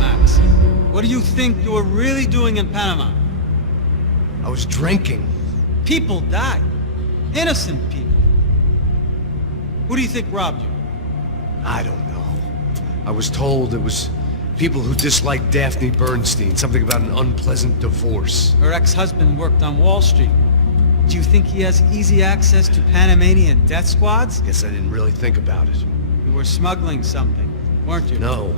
Max. What do you think you were really doing in Panama? I was drinking. People died. Innocent people. Who do you think robbed you? I don't know. I was told it was people who disliked Daphne Bernstein, something about an unpleasant divorce. Her ex-husband worked on Wall Street. Do you think he has easy access to Panamanian death squads? Guess I didn't really think about it. You were smuggling something, weren't you? No.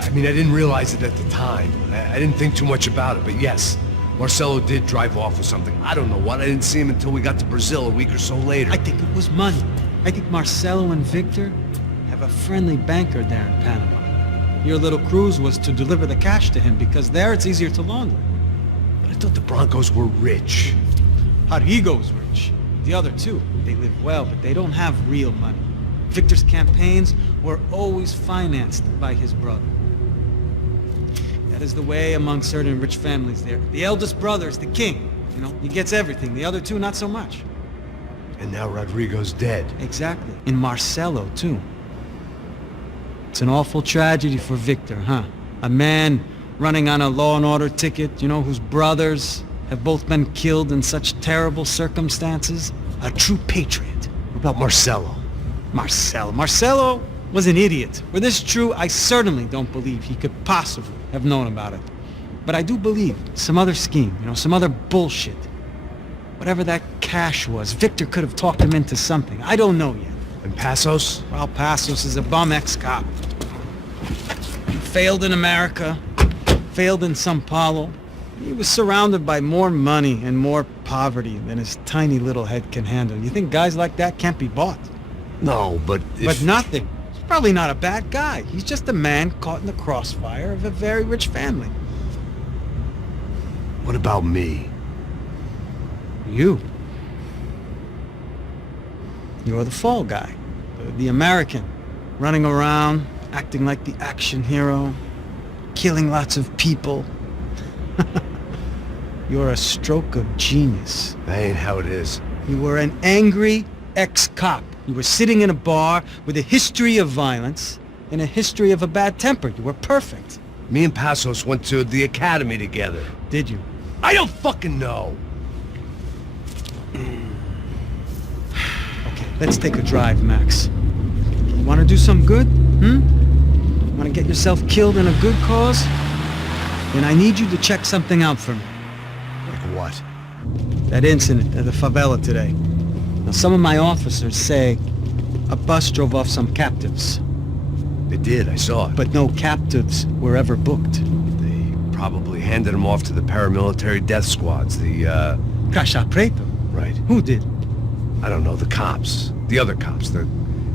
I mean, I didn't realize it at the time. I didn't think too much about it, but yes, Marcelo did drive off with something. I don't know what. I didn't see him until we got to Brazil a week or so later. I think it was money. I think Marcelo and Victor have a friendly banker there in Panama. Your little cruise was to deliver the cash to him because there it's easier to launder. But I thought the Broncos were rich. Rodrigo's rich. The other two, they live well, but they don't have real money. Victor's campaigns were always financed by his brother. That is the way among certain rich families there. The eldest brother is the king. You know, he gets everything. The other two, not so much. And now Rodrigo's dead. Exactly. And Marcelo, too. It's an awful tragedy for Victor, huh? A man running on a law and order ticket, you know, whose brothers have both been killed in such terrible circumstances. A true patriot. What about Marcelo? Marcelo was an idiot. Were this true, I certainly don't believe he could possibly have known about it. But I do believe some other scheme, you know, some other bullshit. Whatever that cash was, Victor could have talked him into something. I don't know yet. And Passos? Well, Passos is a bum ex-cop. He failed in America, failed in Sao Paulo. He was surrounded by more money and more poverty than his tiny little head can handle. You think guys like that can't be bought? No, but But nothing. He's probably not a bad guy. He's just a man caught in the crossfire of a very rich family. What about me? You. You're the fall guy. The American. Running around, acting like the action hero. Killing lots of people. You're a stroke of genius. That ain't how it is. You were an angry ex-cop. You were sitting in a bar with a history of violence and a history of a bad temper. You were perfect. Me and Passos went to the academy together. Did you? I don't fucking know. Okay, let's take a drive, Max. You want to do some good? Want to get yourself killed in a good cause? Then I need you to check something out for me. Like what? That incident at the favela today. Now, some of my officers say a bus drove off some captives. They did, I saw it. But no captives were ever booked. They probably handed them off to the paramilitary death squads, the, Caixa Preto? Right. Who did? I don't know, the cops. The other cops. The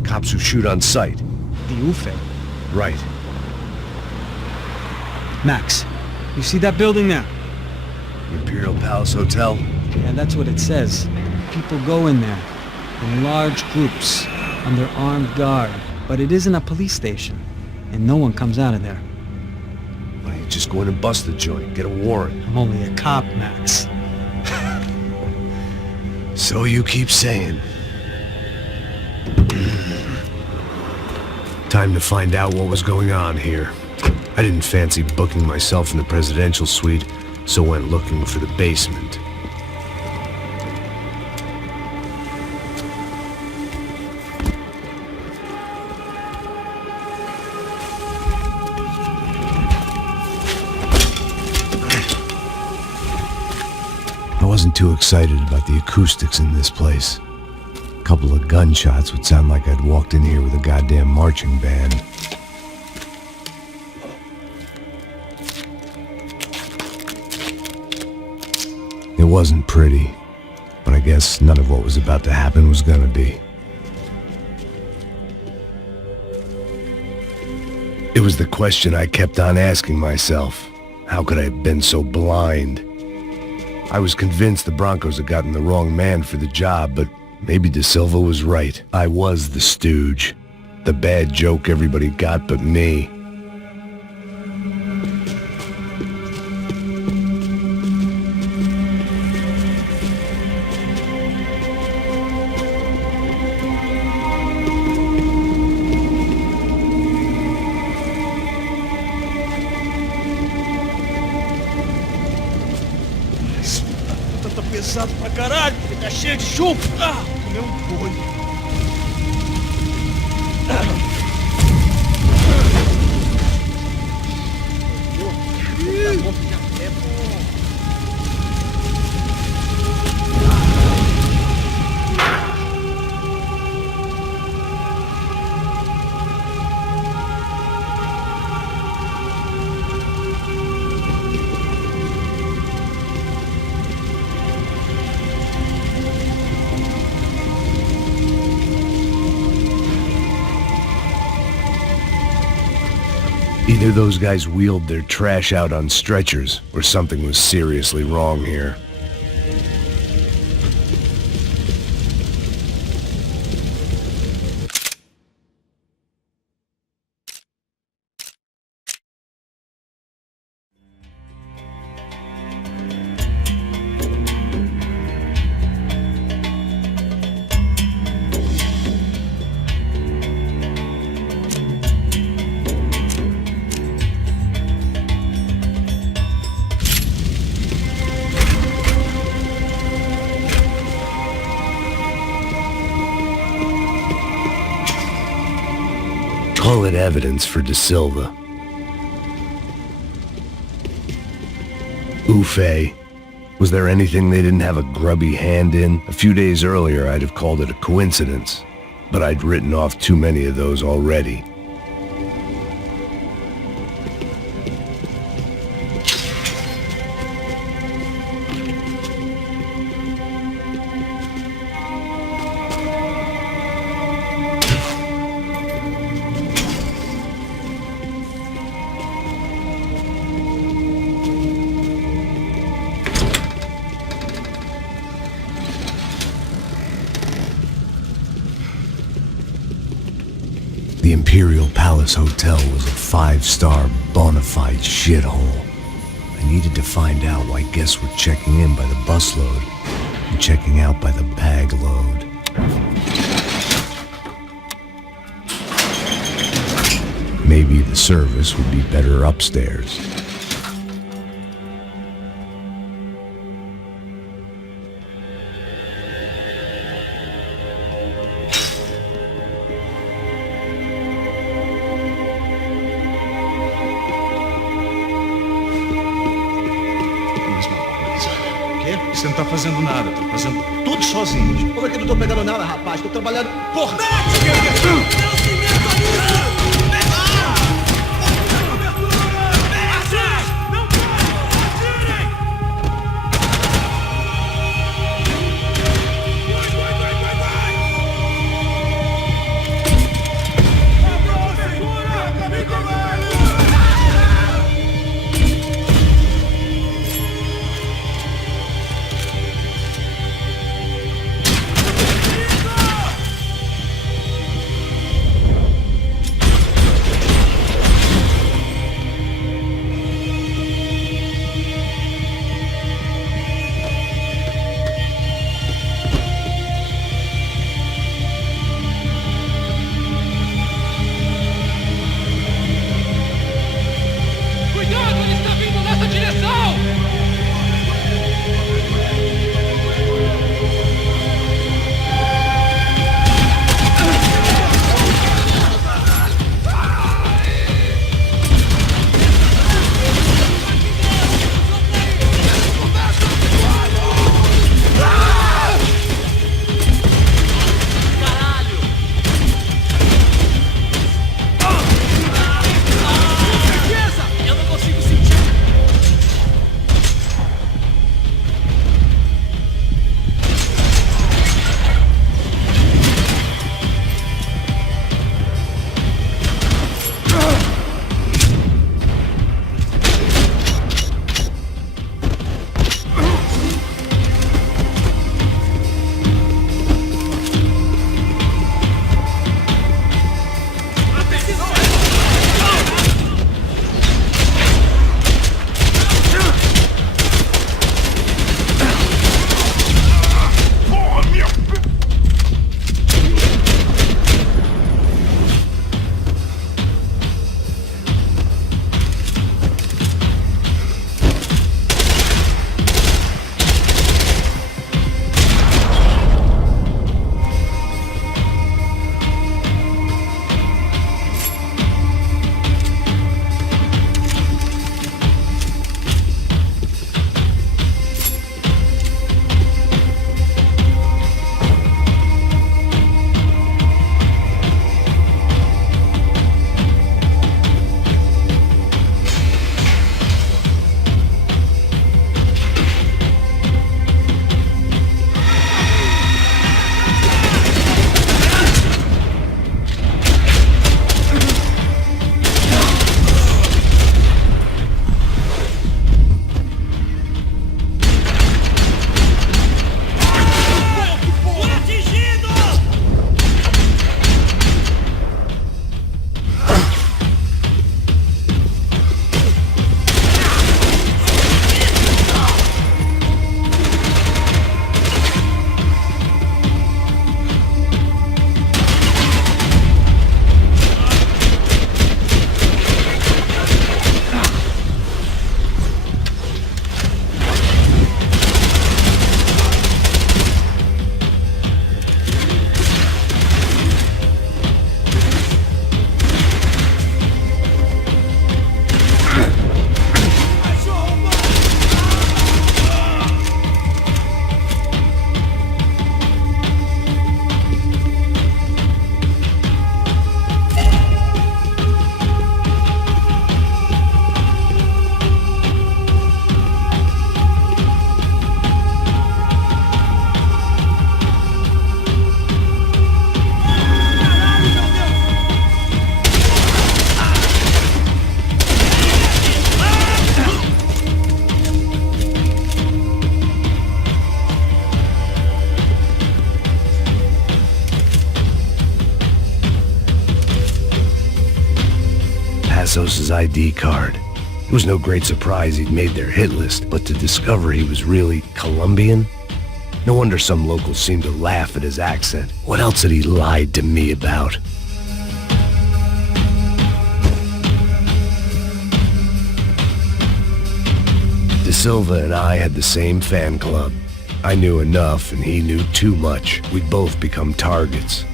cops who shoot on sight. The UFE. Right. Max, you see that building there? The Imperial Palace Hotel? Yeah, that's what it says. People go in there, in large groups, under armed guard. But it isn't a police station, and no one comes out of there. Why don't you just go in and bust the joint, get a warrant? I'm only a cop, Max. So you keep saying. Time to find out what was going on here. I didn't fancy booking myself in the presidential suite, so went looking for the basement. I wasn't too excited about the acoustics in this place. A couple of gunshots would sound like I'd walked in here with a goddamn marching band. It wasn't pretty, but I guess none of what was about to happen was gonna be. It was the question I kept on asking myself. How could I have been so blind? I was convinced the Broncos had gotten the wrong man for the job, but maybe De Silva was right. I was the stooge. The bad joke everybody got but me. caralho, ele tá cheio de chumbo. Ah, comeu um bolho. Either those guys wheeled their trash out on stretchers, or something was seriously wrong here. Call it evidence for De Silva. Ufe. Was there anything they didn't have a grubby hand in? A few days earlier, I'd have called it a coincidence, but I'd written off too many of those already. The Imperial Palace Hotel was a five-star bona fide shithole. I needed to find out why guests were checking in by the busload and checking out by the bag load. Maybe the service would be better upstairs. Você não tá fazendo nada, tô fazendo tudo sozinho. Como é que eu não tô pegando nada, rapaz? Tô trabalhando... Porra! Passos's ID card. It was no great surprise he'd made their hit list, but to discover he was really Colombian? No wonder some locals seemed to laugh at his accent. What else had he lied to me about? De Silva and I had the same fan club. I knew enough and he knew too much. We'd both become targets.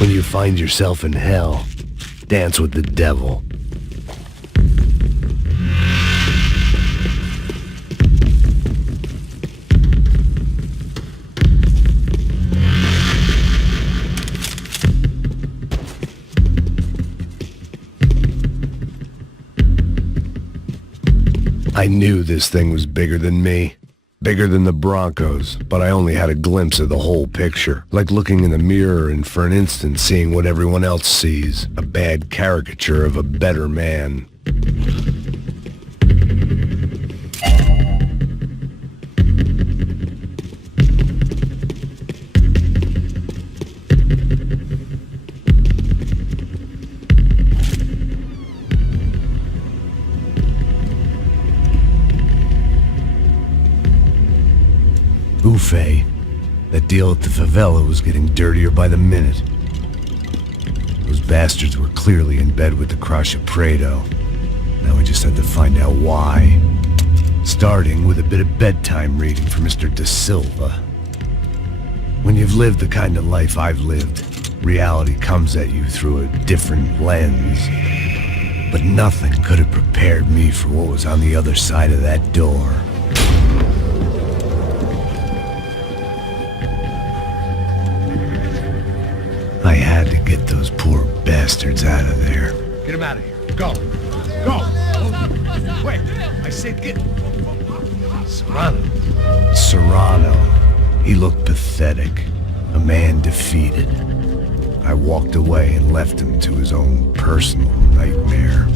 When you find yourself in hell, dance with the devil. I knew this thing was bigger than me. Bigger than the Broncos, but I only had a glimpse of the whole picture. Like looking in the mirror and for an instant seeing what everyone else sees. A bad caricature of a better man. Buffet. That deal at the favela was getting dirtier by the minute. Those bastards were clearly in bed with the Crusher Prado. Now we just had to find out why. Starting with a bit of bedtime reading for Mr. De Silva. When you've lived the kind of life I've lived, reality comes at you through a different lens. But nothing could have prepared me for what was on the other side of that door. I had to get those poor bastards out of there. Get him out of here. Go. Go. Wait. I said get... Serrano. Serrano. He looked pathetic. A man defeated. I walked away and left him to his own personal nightmare.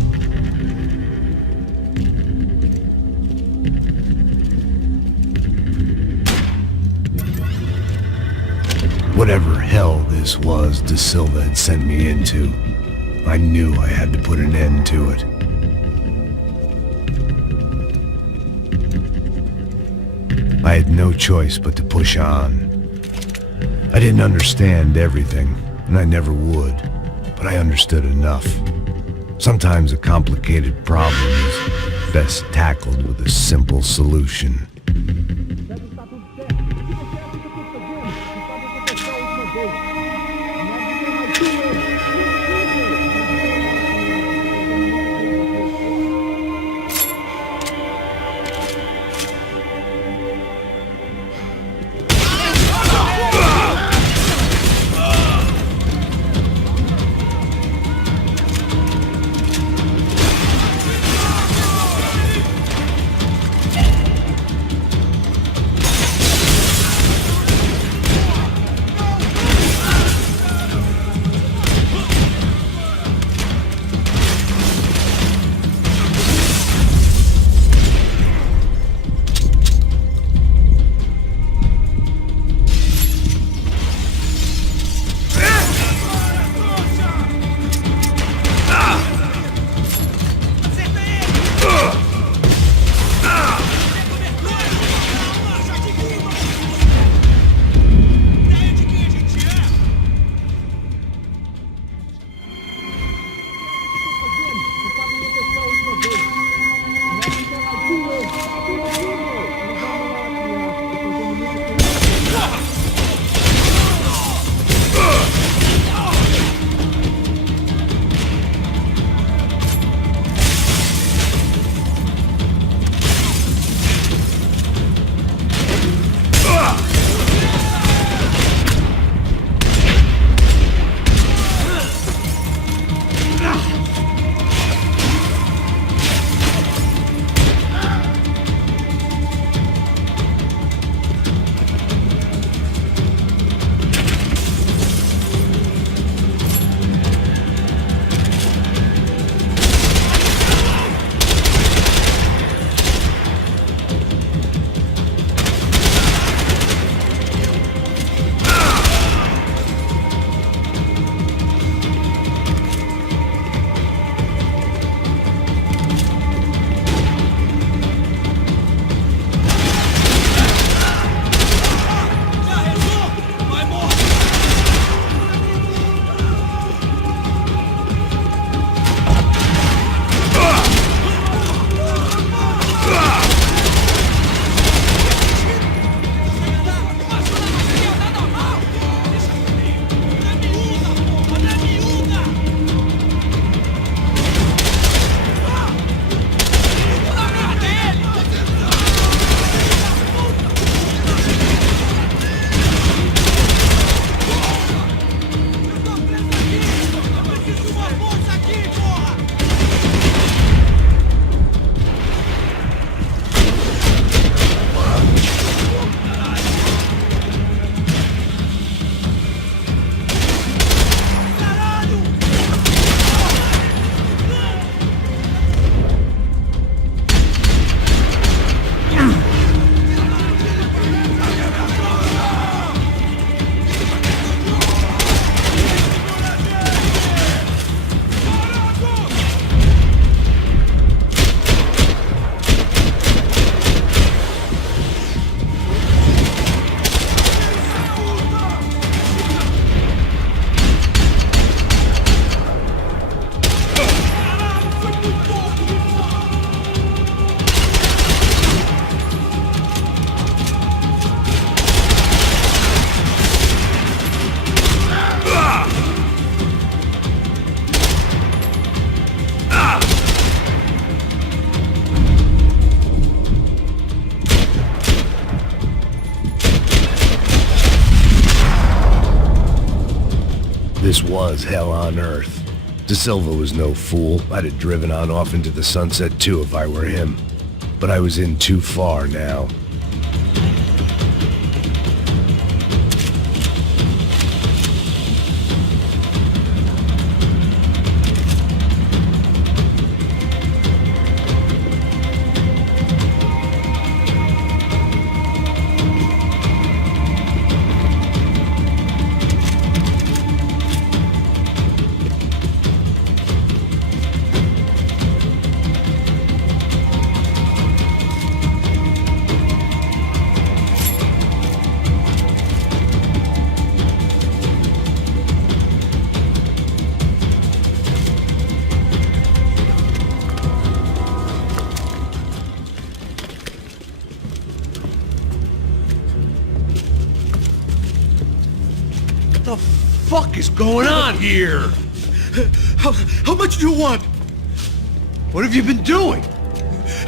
Whatever hell this was De Silva had sent me into, I knew I had to put an end to it. I had no choice but to push on. I didn't understand everything, and I never would, but I understood enough. Sometimes a complicated problem is best tackled with a simple solution. This was hell on earth. De Silva was no fool. I'd have driven on off into the sunset too if I were him. But I was in too far now. What the fuck is going on here? How much do you want? What have you been doing?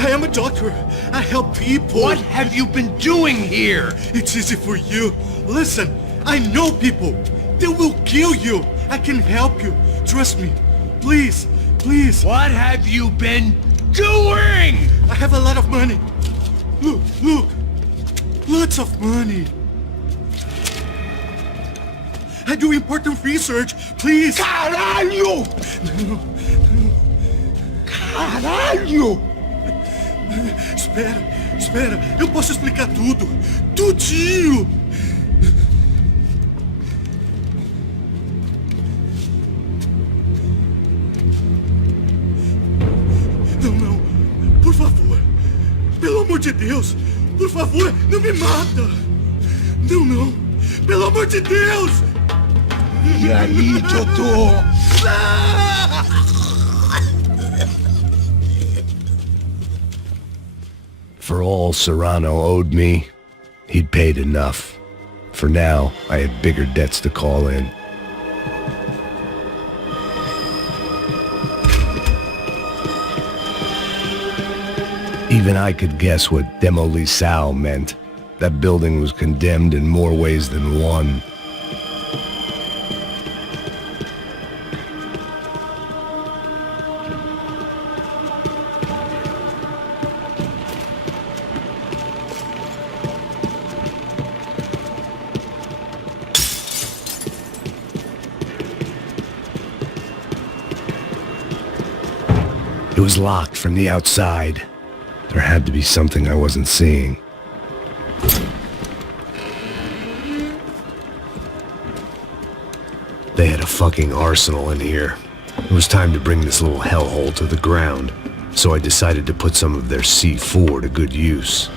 I am a doctor. I help people. What have you been doing here? It's easy for you. Listen, I know people. They will kill you. I can help you. Trust me. Please, please. What have you been doing? I have a lot of money. Look, look. Lots of money. I do important research. Please. Caralho! Caralho! Espera. Eu posso explicar tudo. Tudinho. Não. Por favor. Pelo amor de Deus. Por favor, não me mata. Não. Pelo amor de Deus. E aí, doutor? For all Serrano owed me, he'd paid enough. For now, I had bigger debts to call in. Even I could guess what demolição meant. That building was condemned in more ways than one. It was locked from the outside. There had to be something I wasn't seeing. They had a fucking arsenal in here. It was time to bring this little hellhole to the ground, so I decided to put some of their C4 to good use.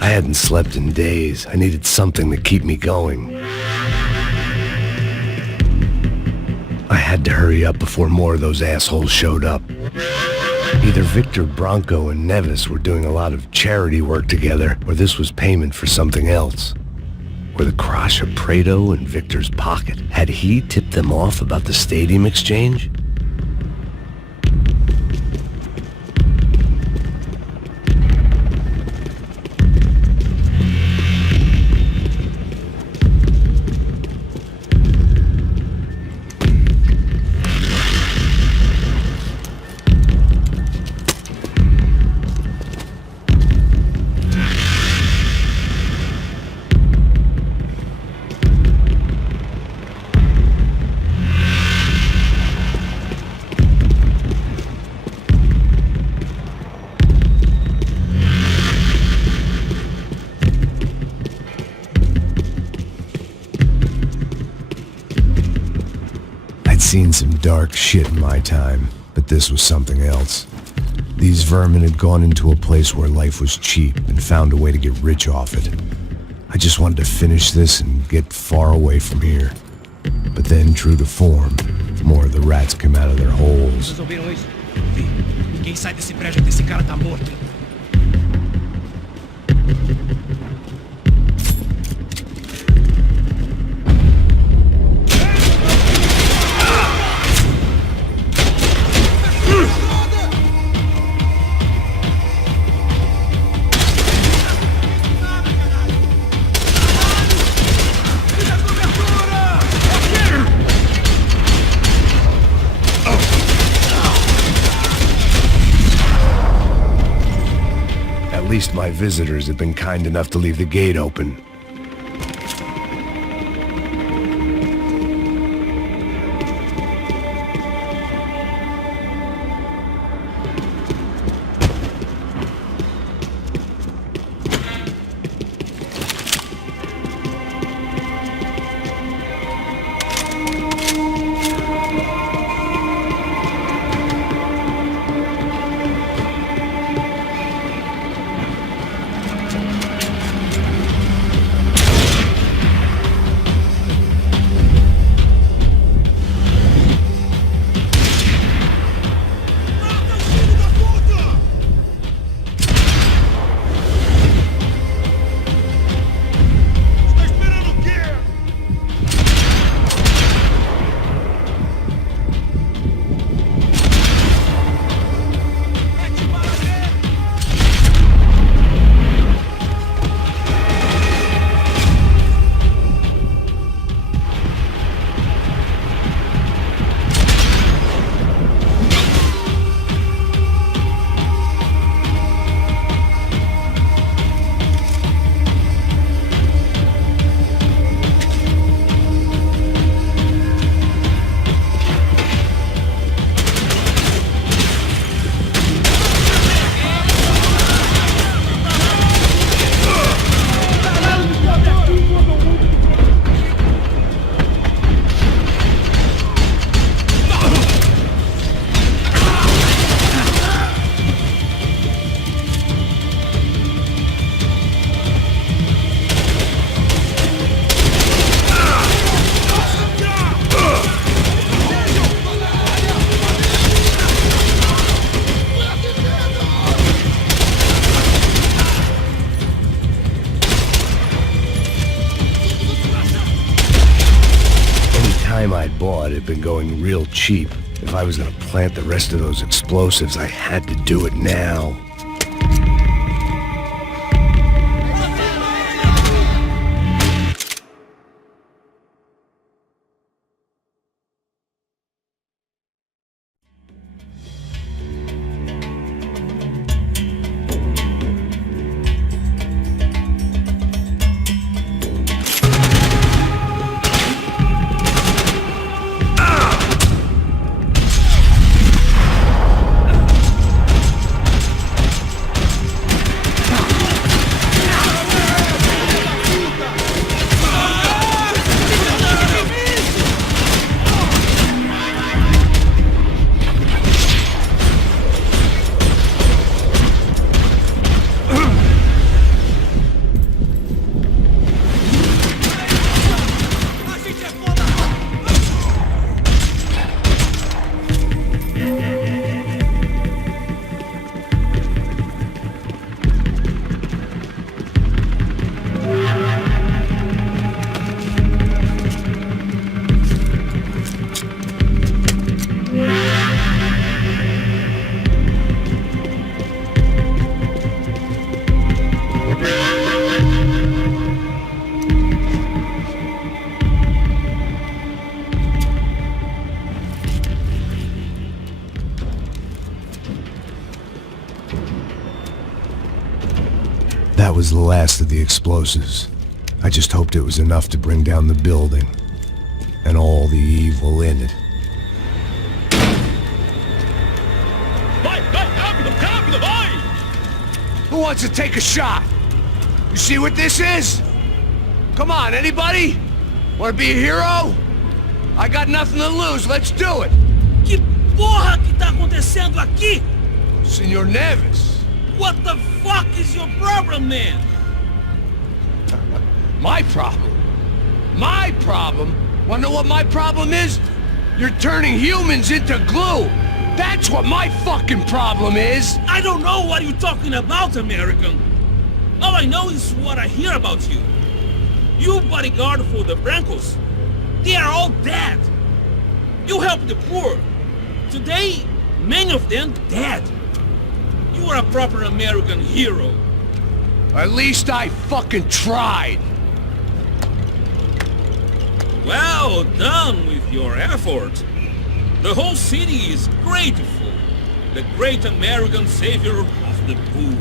I hadn't slept in days. I needed something to keep me going. I had to hurry up before more of those assholes showed up. Either Victor Branco and Neves were doing a lot of charity work together, or this was payment for something else. Were the crash of Prado in Victor's pocket? Had he tipped them off about the stadium exchange? seen some dark shit in my time, but this was something else. These vermin had gone into a place where life was cheap and found a way to get rich off it. I just wanted to finish this and get far away from here. But then, true to form, more of the rats came out of their holes. Vocês ouviram isso? Vi. Ninguém sai desse prédio até esse cara tá morto. At least my visitors have been kind enough to leave the gate open. I'd bought had been going real cheap. If I was gonna plant the rest of those explosives, I had to do it now. That was the last of the explosives. I just hoped it was enough to bring down the building and all the evil in it. Who wants to take a shot? You see what this is? Come on, anybody? Want to be a hero? I got nothing to lose. Let's do it. Que porra que tá acontecendo aqui? Senor Neves. What the fuck is your problem, man? My problem? My problem? Wanna know what my problem is? You're turning humans into glue. That's what my fucking problem is. I don't know what you're talking about, American. All I know is what I hear about you. You bodyguard for the Brancos. They are all dead. You help the poor. Today, many of them dead. You are a proper American hero. At least I fucking tried. Well done with your effort. The whole city is grateful. The great American savior of the poor.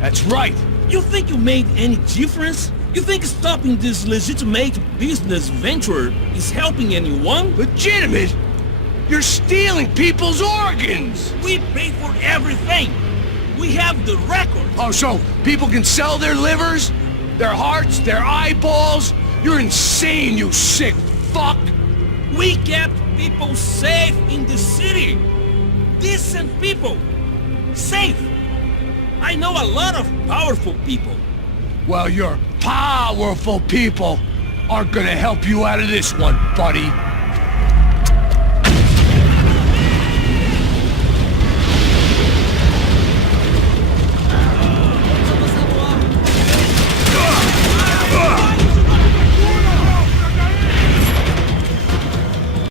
That's right. You think you made any difference? You think stopping this legitimate business venture is helping anyone? Legitimate? You're stealing people's organs! We pay for everything. We have the record. Oh, so people can sell their livers? Their hearts? Their eyeballs? You're insane, you sick fuck! We kept people safe in the city. Decent people. Safe. I know a lot of powerful people. Well, your powerful people aren't gonna help you out of this one, buddy.